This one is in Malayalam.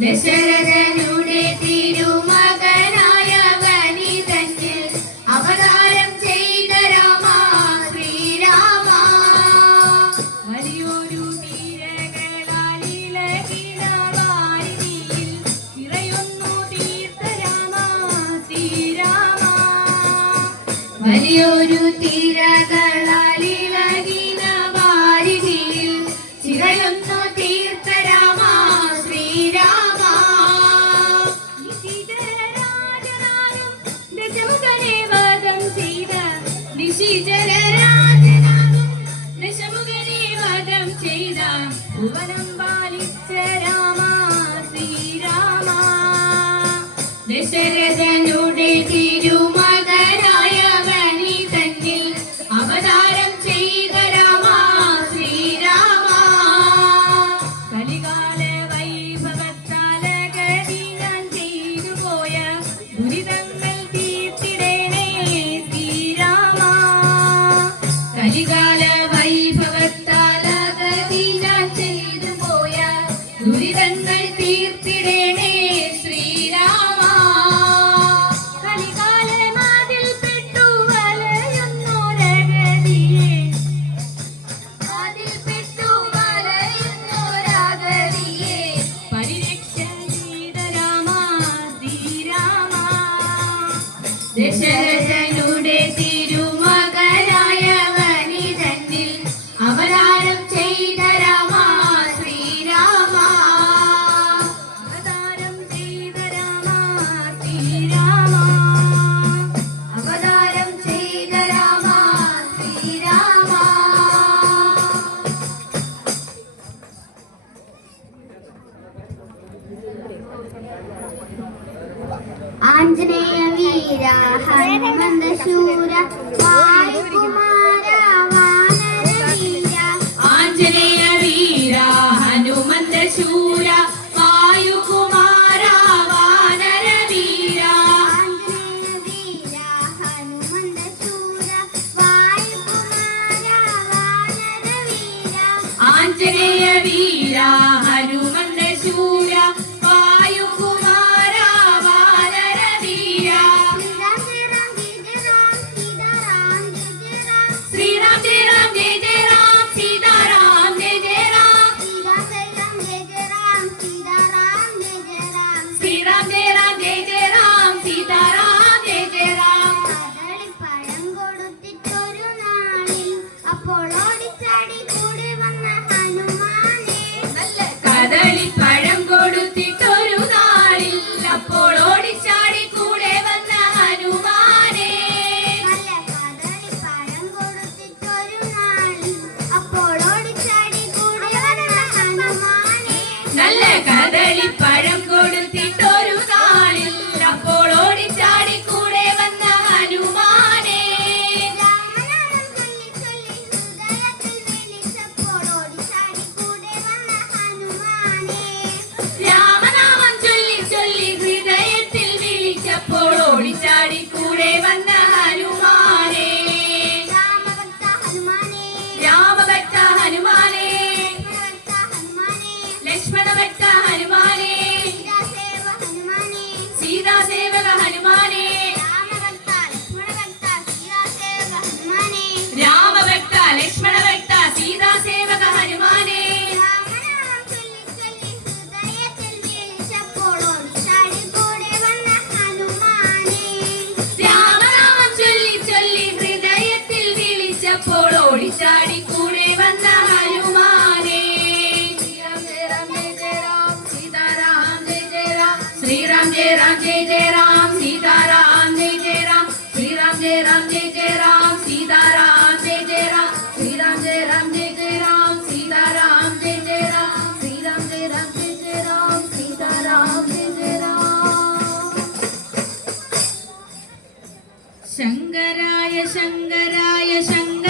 ദശരഥനുടെ തിരുമകനായവനി തന്നിൽ അവതാരം ചെയ്ത രാമ ശ്രീരാമ. വലിയൊരു തീരകളാലിലകിലവാരിയിൽ നിറയുന്നു തീർത്ത രാമ ശ്രീരാമ. വലിയൊരു തീരകളാലിലകിലവാരിയിൽ ചിറയുന്നു തീർത്ത രാമ ശ്രീരാമ. ഭുവനം പാലിച്ച രാമ ശ്രീരാമ. ദശരഥനുടെ തിരുമകനായവനി തന്നിൽ അവതാരം ചെയ്ത രാമ ശ്രീരാമ. കലികാല വൈഭവത്താലകതി ഞാൻ ചെയ്തു പോയ ദുരിതങ്ങൾ തീർത്തിടേണേ ശ്രീരാമ. കലികാല വൈഭവത്താലകതി ഞാൻ ചെയ്തു പോയ ദുരിതങ്ങൾ തീർത്തിടേണേ ശ്രീരാമ. കലികാലമാതിൽ പെട്ടു വലയുന്നോരഗതിയെ പരിരക്ഷ ചെയ്ത രാമ ശ്രീരാമ. ദശരഥനുടെ തിരുമകനായവനി തന്നിൽ അവതാരം ചെയ്ത രാമ ശ്രീരാമ. അവതാരം ചെയ്ത രാമ ശ്രീരാമ. അവതാരം ചെയ്ത രാമ ശ്രീരാമ. ആഞ്ജനേയ വീര ഹനുമന്ത ശൂര വായുകുമാര വാനര വീര. ആഞ്ജനേയ വീര ഹനുമന്ത ശൂര വായുകുമാര വാനര വീര. ആഞ്ജനേയ വീര ഹനുമന്ത ശൂര വായുകുമാര വാനര വീര. ആഞ്ജനേയ വീര ഹനുമന്ത ശൂര വായുകുമാര വാനര വീര. ശ്രീരാം ജയ രാം ജയ ജയ രാം സീതാറാം ജയ ജയ രാം. ശ്രീരാം ജയ രാം ജയ ജയ രാം സീതാറാം ജയ ജയ രാം. കദളിപ്പഴം കൊടുത്തിട്ടൊരു നാളിൽ അപ്പോൾ ഓടിച്ചാടി കൂടെ വന്ന ഹനുമാനെ. കദളിപ്പഴം കൊടുത്തിട്ടൊരു നാളിൽ അപ്പോൾ ഓടിച്ചാടി കൂടെ വന്ന ഹനുമാനെ. കദളിപ്പഴം കൊടുത്തിട്ടൊരു നാളിൽ അപ്പോൾ ഓടിച്ചാടി കൂടെ വന്ന ഹനുമാനെ. നല്ല കദളിപ്പഴം കൊടുത്തിട്ടൊരു നാളിൽ അപ്പോൾ ഓടിച്ചാടി കൂടെ വന്ന ഹനുമാനെ. രാമനാമം ചൊല്ലി ചൊല്ലി ഹൃദയത്തിൽ വിളിച്ച ശങ്കരായ ശങ്കരായ ശങ്കരായ